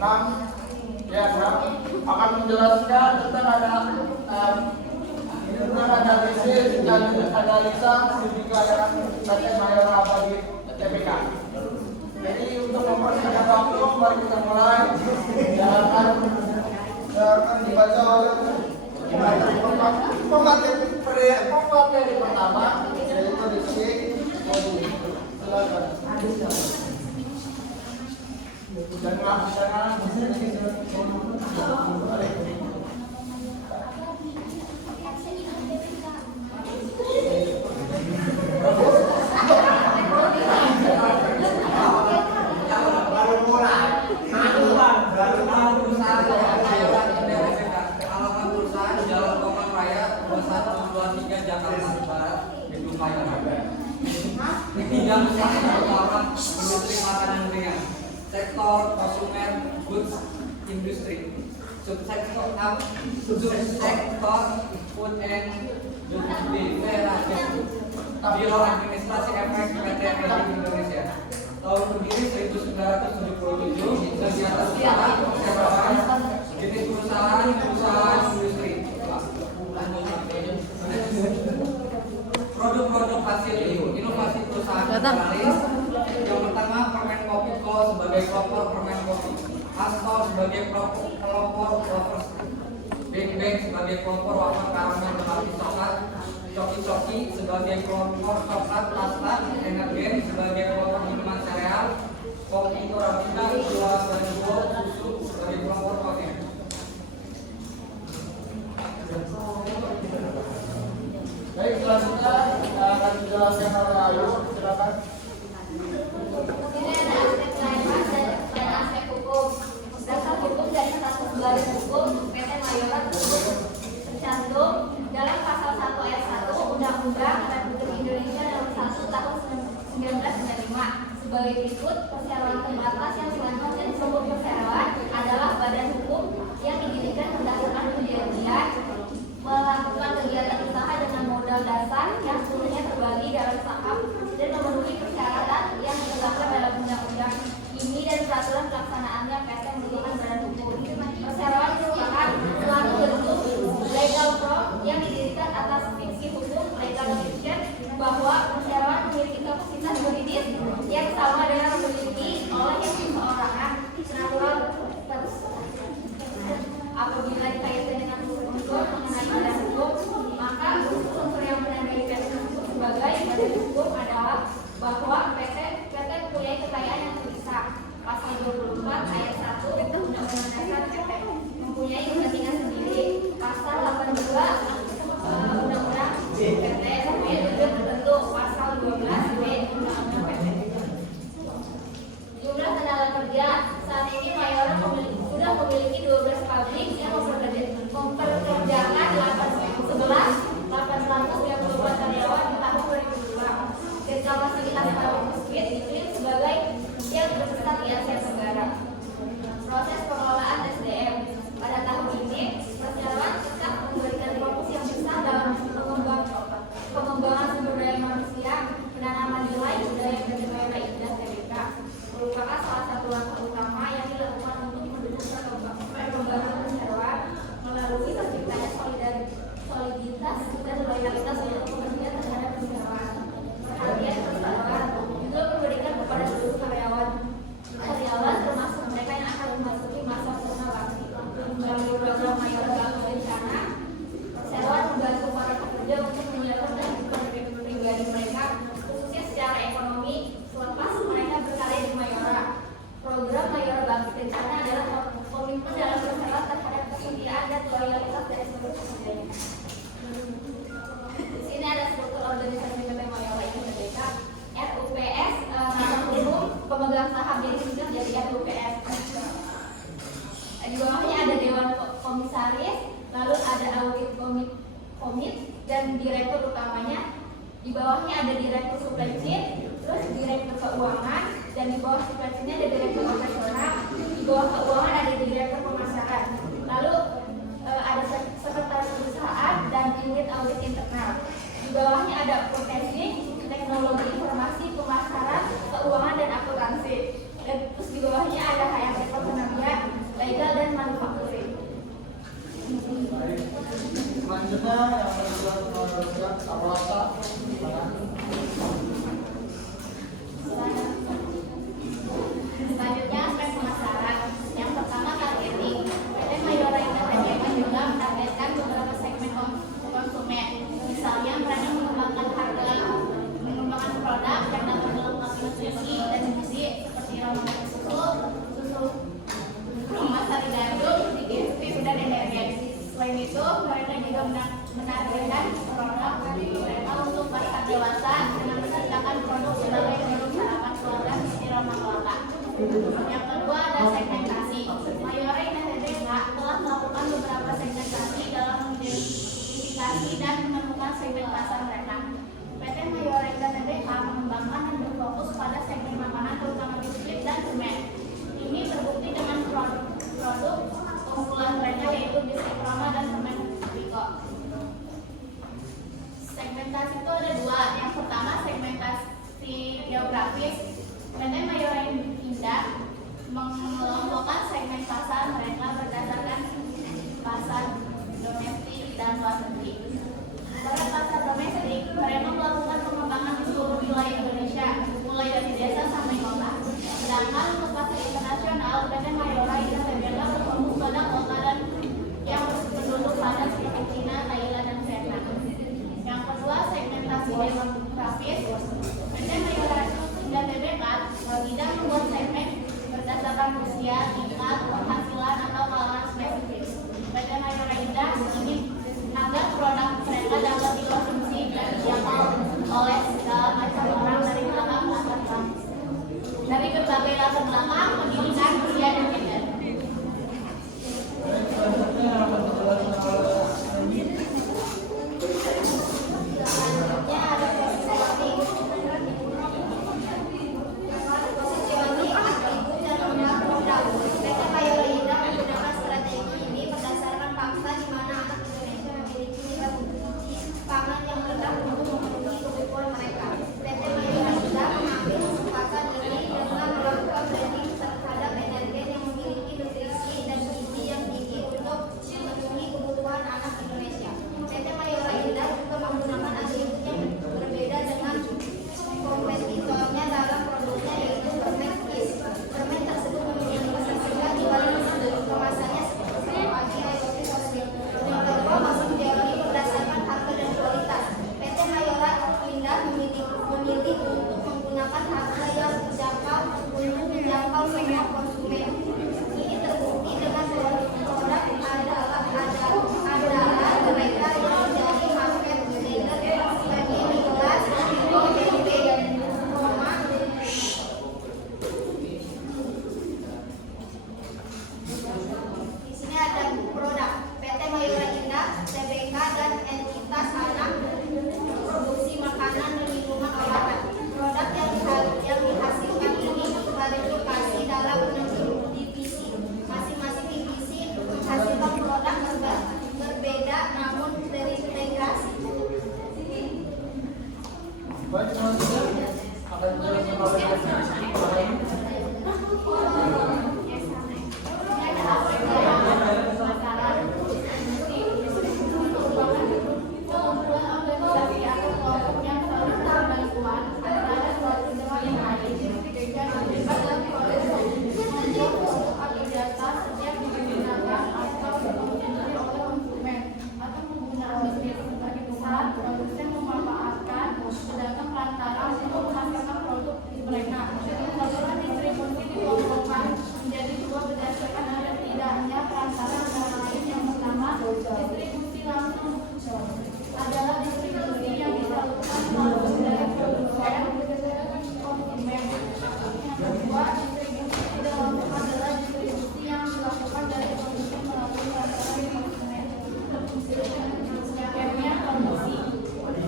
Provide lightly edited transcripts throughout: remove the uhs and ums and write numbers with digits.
6 ya akan menjelaskan tentang analisis dan analisa kebijakan PT Mayora bagi TPK. Jadi untuk mempersingkat waktu, mari kita mulai. Dan akan dibaca oleh pemateri pertama, yaitu Rizky Modi. Silakan. Bidang usaha merupakan industri makanan ringan, sektor konsumen goods industri, subsektor food and beverage, Biro Administrasi Efek PT Pindad Indonesia. Tahun berdiri 1977, kegiatan usaha perseroan, jenis perusahaan industri. Produk-produk hasil inovasi perusahaan jurnalis. Yang pertama, permen kopi Co sebagai pelopor permen kopi, Astor sebagai pelopor wafers, Beng Beng sebagai pelopor wafer karamel berlapis coklat, Coki sebagai pelopor coklat pasta, Energen sebagai pelopor minuman sereal, Kopi Torabina, Gula Banduo, Susu sebagai pelopor protein. Baik, selanjutnya akan dijelaskan oleh Ayu. Silakan. Ini ada aspek lain dan aspek hukum. Dasar hukum dari status badan hukum PT Mayora tercantum dalam pasal 1 ayat 1 Undang-Undang Republik Indonesia Nomor 1 Tahun 1995 sebagai berikut: perseroan terbatas yang selanjutnya disebut perseroan adalah badan hukum yang didirikan berdasarkan perjanjian melakukan kegiatan usaha dengan modal dasar yang seluruhnya terbagi dalam saham dan memenuhi persyaratan yang ditetapkan dalam undang-undang ini dan peraturan pelaksanaannya. PT merupakan badan hukum. Perseroan merupakan suatu bentuk legal form yang didirikan atas fiksi hukum legal fiction bahwa perseroan memiliki kapasitas juridis yang sama dengan memiliki oleh yang seseorangan natural apabila dikaitkan dengan unsur mengenai badan hukum, maka unsur yang menandai PT tersebut sebagai badan hukum adalah bahwa PT mempunyai kekayaan yang terbesar. Pasal 24 ayat 1 Undang-Undang Dasar PT mempunyai kepentingan sendiri. Pasal 82 Undang-Undang PT mempunyai tujuan tertentu. Pasal 12B Undang-Undang PT. Jumlah tenaga kerja saat ini Mayora sudah memiliki 12 pabrik yang memperkerjakan 892 karyawan di tahun 2002 dan kapasitas pabrik biskuit diklaim sebagai yang terbesar di Asia Tenggara. Proses pengelolaan SDM pada tahun ini perseroan tetap memberikan fokus yang besar dalam pengembangan sumber daya manusia, penanaman nilai budaya PT Mayora Indah Tbk merupakan salah satu langkah utama yang dilakukan untuk mendukung perkembangan perseroan melalui terciptanya soliditas dan loyalitas untuk kepentingan terhadap perseroan. Perhatian perseroan juga memberikan kepada seluruh karyawan termasuk mereka yang akan memasuki masa purna bakti. Melalui program Mayora Bakti Bencana, perseroan membantu para pekerja untuk menyiapkan kehidupan pribadi mereka, khususnya secara ekonomi, selepas mereka berkarya di Mayora. Program Mayora Bakti Bencana adalah komitmen dalam perseroan terhadap kesetiaan dan loyalitas dari seluruh pekerjanya. Di sini ada struktur organisasi PT Mayora Indah Tbk, RUPS, nama umum pemegang saham jadi RUPS. Di bawahnya ada Dewan Komisaris, lalu ada Audit Komit dan Direktur utamanya. Di bawahnya ada Direktur Supply Chain, terus Direktur Keuangan, dan di bawah supply chain-nya ada Direktur Operasional. Di bawah keuangan ada Direktur Pemasaran. Lalu ada Sekretaris Perusahaan dan Unit Audit Internal. Di bawahnya ada Purchasing, Teknologi Informasi, Pemasaran, Keuangan dan Akuntansi. Dan terus di bawahnya ada HRD Personalia, Yang kedua ada segmentasi. Mayora Indah TBK telah melakukan beberapa segmentasi dalam mengidentifikasi dan menemukan segmen pasar mereka. PT Mayora Indah TBK mengembangkan dan berfokus pada segmen makanan terutama biskuit dan permen. Ini terbukti dengan produk keunggulan mereka yaitu biskuit Rama dan permen Biko. Segmentasi itu ada dua. Yang pertama segmentasi geografis. PT Mayora Indah mengelompokkan segmen pasar mereka berdasarkan pasar domestik dan luar negeri. Pada pasar domestik, mereka melakukan pengembangan di seluruh wilayah Indonesia, mulai dari desa sampai kota. Sedangkan untuk pasar internasional, PT Mayora Indah TBK berfokus pada kota dan yang berpenduduk padat seperti China, Thailand, dan Vietnam. Yang kedua, segmentasi demografis. PT Mayora Indah TBK tidak membuat segmen berdasarkan usia, tingkat, penghasilan, atau kalangan spesifik. PT Mayora Indah ingin agar produk mereka dapat dikonsumsi dan dijangkau oleh segala macam orang dari berbagai latar belakang, pendidikan, usia, dan gender. Selanjutnya ada posisi atribut dan modal produk. PT Mayora Indah menggunakan strategi ini berdasarkan fakta di mana anak Indonesia memiliki nilai produksi pangan yang rendah untuk memenuhi kebutuhan mereka. PT Mayora Indah mengambil kesempatan ini dengan melakukan branding terhadap energen yang memiliki nutrisi dan gizi yang tinggi untuk memenuhi kebutuhan anak Indonesia. PT Mayora Indah juga menggunakan atribut yang berbeda dengan kompetitornya dalam produknya yaitu permen Kiss. Permen tersebut memiliki pesan singkat dibalik kemasannya seperti pagi IoT sosial. Yang kedua masih dijalani berdasarkan harga dan kualitas. PT Mayora Indah memilih untuk menggunakan harga yang terjangkau untuk menjangkau semua konsumen. Ini terbukti dengan produk adalah mereka yang menjadi market leader bagi Nicholas, ODP, Roma. Di sini ada produk PT Mayora Indah TBK dan entitas anak produksi makanan dan minuman olahan. Produk yang dihasilkan ini klarifikasi dalam 6 divisi. Masing-masing divisi menghasilkan produk berbeda namun terintegrasi. Baik, selanjutnya akan dijelaskan oleh produsen memanfaatkan pedagang perantara untuk menghasilkan produk mereka. Saluran distribusi dikelompokkan menjadi dua berdasarkan ada tidaknya perantara antara lain. Yang pertama, distribusi langsung adalah distribusi yang disalurkan langsung dari produsen ke konsumen. Yang kedua, distribusi tidak langsung adalah distribusi yang dilakukan dari produsen melalui perantara konsumen. Yang produksi.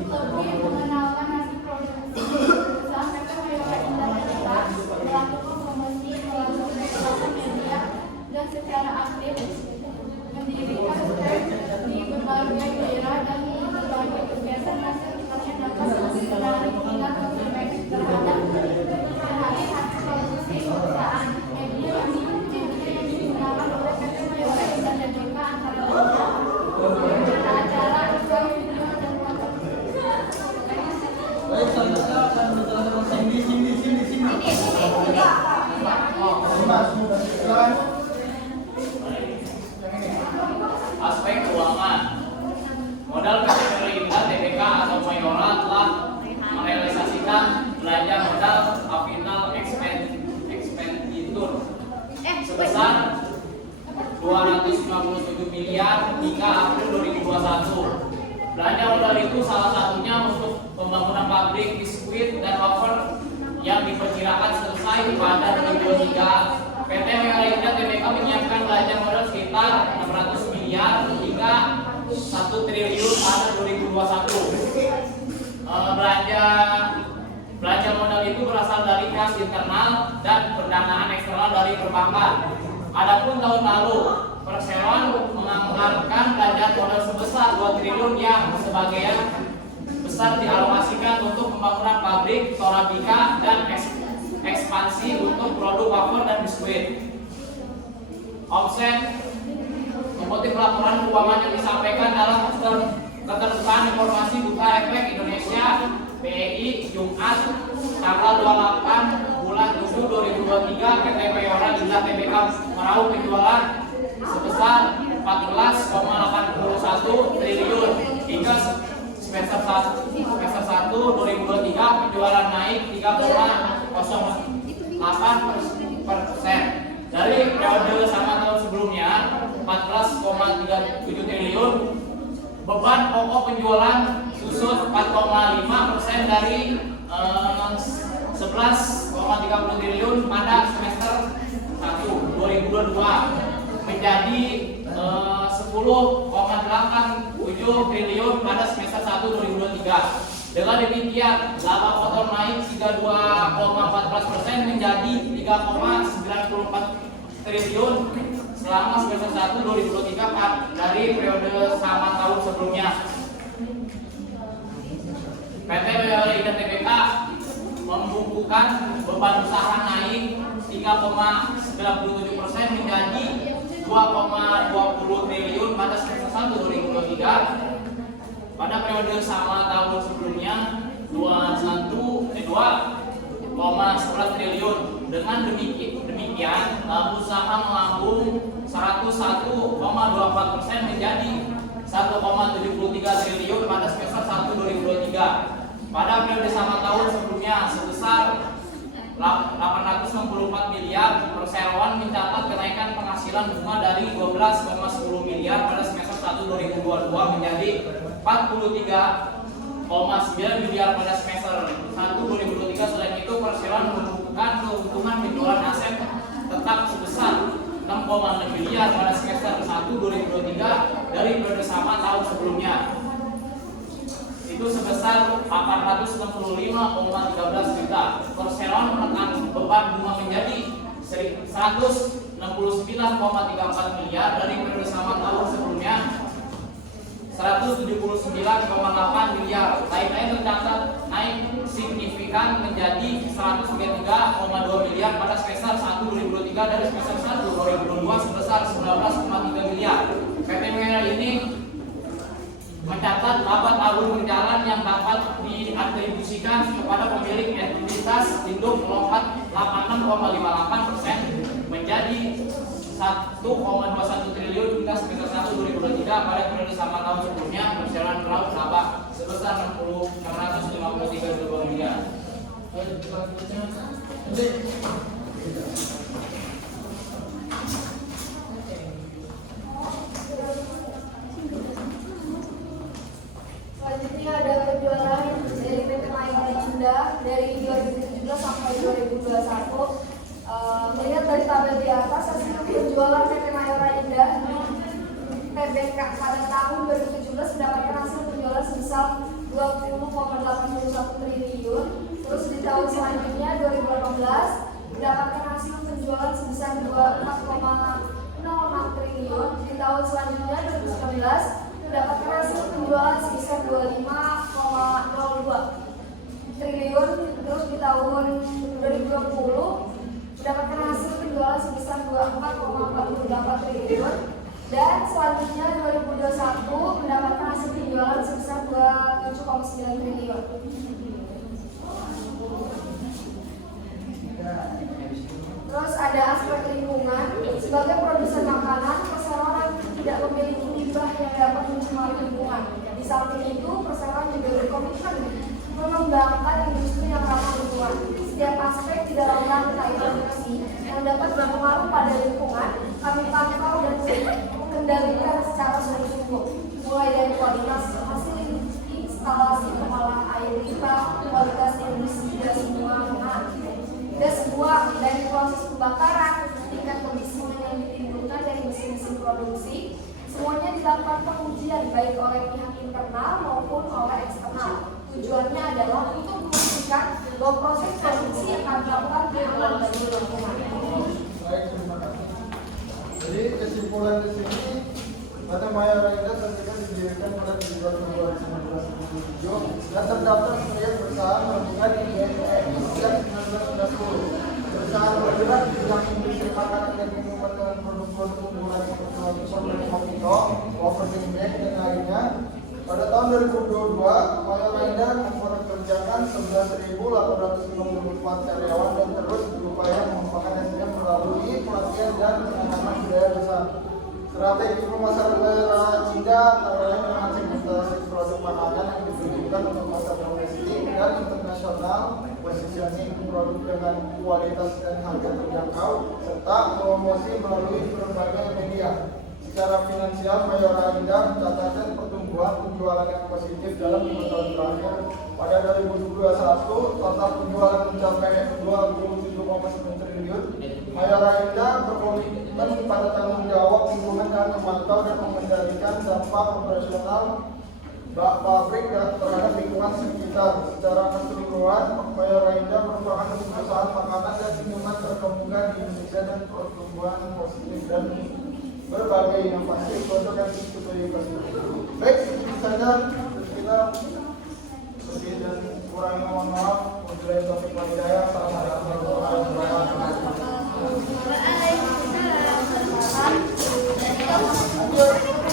Untuk lebih mengenalkan hasil produksi, usaha PT Mayora Indah TBK melakukan promosi melalui media dan secara aktif mendirikan stand di berbagai daerah dan berbagai kegiatan yang sifatnya dapat menarik minat konsumen terhadap hasil produksi perusahaan. Media yang digunakan oleh PT Mayora Indah TBK antara lain acara video dan foto. baik, selanjutnya akan dijelaskan sini. Silakan. Aspek keuangan. Modal PT Mayora Indah TBK atau Mayora telah merealisasikan belanja modal capital expenditure sebesar 257 miliar hingga April 2021. Belanja modal itu salah satunya untuk pembangunan pabrik biskuit dan wafer yang diperkirakan selesai pada 2023. PT Mayora Indah Tbk menyiapkan belanja modal sekitar 600 miliar hingga 1 triliun pada 2021. Belanja modal itu berasal dari kas internal dan pendanaan eksternal dari perbankan. Adapun tahun lalu, Perseroan menganggarkan belanja modal sebesar 2 triliun yang sebagian besar dialokasikan untuk pembangunan pabrik Torabika dan ekspansi untuk produk wafer dan biskuit. Omset mengutip laporan keuangan yang disampaikan dalam keterbukaan informasi Bursa Efek Indonesia BEI Jumat tanggal 28 bulan 7 2023, PT Mayora Indah Tbk meraup penjualan sebesar 14,81 triliun hingga semester 1 2023 penjualan naik 3,08% dari periode sama tahun sebelumnya 14,37 triliun. Beban pokok penjualan susut 4,5% dari 11,30 triliun pada semester 1 2022 menjadi 10,87 triliun pada semester 1 2023. Dengan demikian, laba kotor naik 32,14% menjadi 3,94 triliun selama semester 1 2023 dari periode sama tahun sebelumnya. PT Mayora Indah Tbk membukukan beban usaha naik 3,97% menjadi 2,20 triliun pada semester 1 2023. Pada periode sama tahun sebelumnya 2,11 triliun. Dengan demikian, laba usaha melambung 101,24% menjadi 1,73 triliun pada semester 1 2023. Pada periode sama tahun sebelumnya sebesar 864 miliar, Perseroan mencatat kenaikan penghasilan bunga dari 12,10 miliar pada semester 1 2022 menjadi 43,9 miliar pada semester 1 2023. Selain itu, Perseroan membukukan keuntungan penjualan aset tetap sebesar 6,6 miliar pada semester 1 2023 dari periode sama tahun sebelumnya. Itu sebesar 865,13 juta. Perseroan menekan beban bunga menjadi 169,34 miliar dari periode sama tahun sebelumnya 179,8 miliar. Lain-lain tercatat naik signifikan menjadi 103,2 miliar pada semester 1 2023 dari semester 1 2022 sebesar 19,3 miliar. PT Mayora ini mencatat laba tahun berjalan yang dapat diatribusikan kepada pemilik entitas induk melompat 86,58% menjadi 1,21 triliun hingga semester 1 2023. Pada periode sama tahun sebelumnya, Perseroan meraup laba sebesar 653,2 miliar. Selanjutnya ada penjualan dari PT Mayora Indah dari 2017 sampai 2021. Melihat dari tabel di atas, hasil penjualan PT Mayora Indah Tbk pada tahun 2017 mendapatkan hasil penjualan sebesar 20,81 triliun. Terus di tahun selanjutnya 2018 mendapatkan hasil penjualan sebesar 24,06 triliun. Di tahun selanjutnya 2019 mendapatkan hasil penjualan sebesar 25,02 triliun. Terus di tahun 2020 mendapatkan hasil penjualan sebesar 24,48 triliun. Dan selanjutnya 2021 mendapatkan hasil penjualan sebesar 27,9 triliun. Terus ada aspek lingkungan. Sebagai produsen makanan, Perseroan tidak memiliki limbah yang dapat mencemari lingkungan. Di samping itu, Perseroan juga berkomitmen mengembangkan industri yang ramah lingkungan. Setiap aspek di dalam rantai produksi yang dapat berpengaruh pada lingkungan, kami pantau dan kendalikan secara sungguh-sungguh, mulai dari kualitas hasil instalasi pengolahan air limbah, kualitas industri gas buangan, pembakaran, tingkat kemiskinan yang ditimbulkan dari mesin-mesin produksi, semuanya dilakukan pengujian baik oleh pihak internal maupun oleh eksternal. Tujuannya adalah untuk memastikan bahwa proses produksi yang akan dilakukan aman bagi lingkungan. Baik, terima kasih. Jadi kesimpulan di sini pada Maya Raida tentunya didirikan pada 2019 dan terdaftar sebagai perusahaan melakukan IBM sejak 1990. Perusahaan bergerak di bidang industri makanan dan minuman dengan produk-produk unggulan seperti permen kopi, wafer bag dan lainnya. Pada tahun 2022, Maya Raida mempekerjakan 11.854 karyawan dan terus berupaya mengembangkan SDM melalui pelatihan dan penanaman budaya besar. Strategi pemasaran Maya Raida antara lain dengan segmentasi produk makanan yang ditujukan untuk pasar domestik dan internasional, positioning produk dengan kualitas dan harga terjangkau, serta promosi melalui berbagai media. Secara finansial, Maya Raida mencatatkan pertumbuhan penjualan yang positif dalam 5 tahun terakhir. Pada 2021, total penjualan mencapai 27,9 triliun. Maya Raida berkomitmen pada tanggung jawab lingkungan dan memantau dan mengendalikan dampak operasional pabrik dan terhadap lingkungan sekitar. Secara keseluruhan, Maya Raida merupakan perusahaan makanan dan minuman terkemuka di Indonesia dan pertumbuhan positif dan berbagai inovasi produk yang diperlukan. Baik, segitu saja kita lebih dan kurangnya mohon maaf. Wabillahi taufiq wal hidayah. Assalamualaikum warahmatullahi wabarakatuh. Waalaikumsalam.